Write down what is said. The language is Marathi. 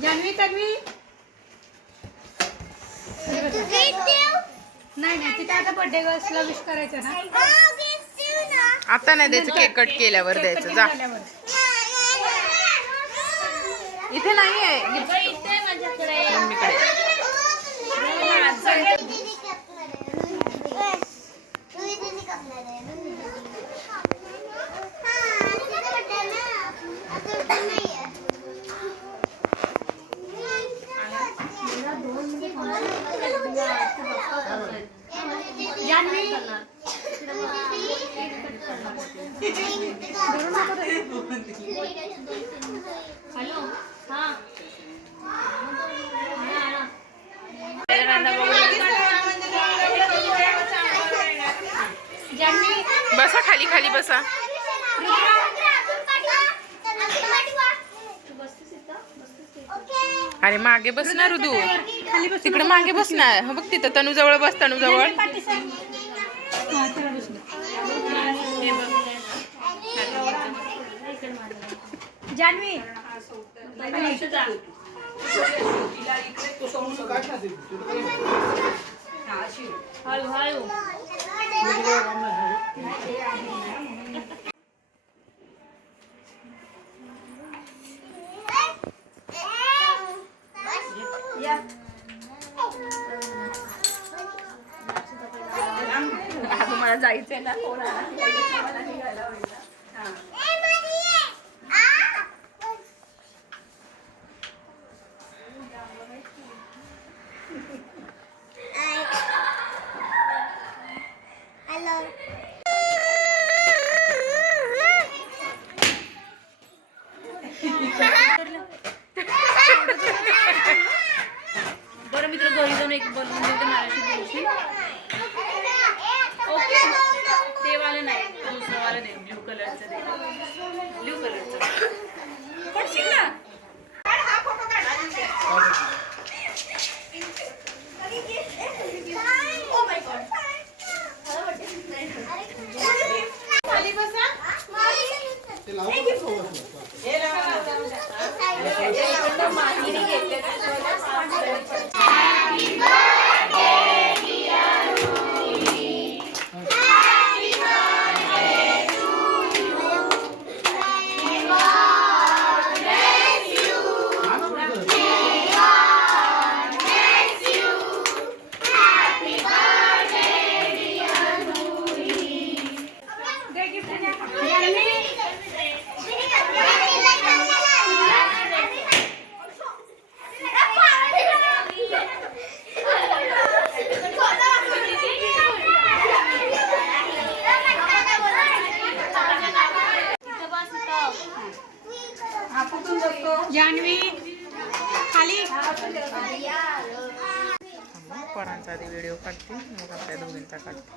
जान्हवी तन्वी नाही तिथे आता बर्थडे गर्ल्सला विश करायचं ना. आता नाही द्यायचं, केक कट केल्यावर द्यायचं. जा इथे नाही आहे मम्मीकडे. हॅलो बसा खाली खाली बसा. अरे मागे बस ना ऋतू, तिकडे मागे बस ना. हो बघ तिथं तनू जवळ बस. तनू जवळ जान्हवी मला जायचंय ना. बरं मित्र घरी जाऊन एक बनवून देते महाराष्ट्र बोलशील. ओके ते वाला नाही, दुसरं वाला दे. ब्ल्यू कलरचं दे. ब्ल्यू कलरचं पडशील ना. खाली बसा. जान्हवी खाली. पोरांचा आधी व्हिडिओ काढते, मग आपल्या दोघींचा काढते.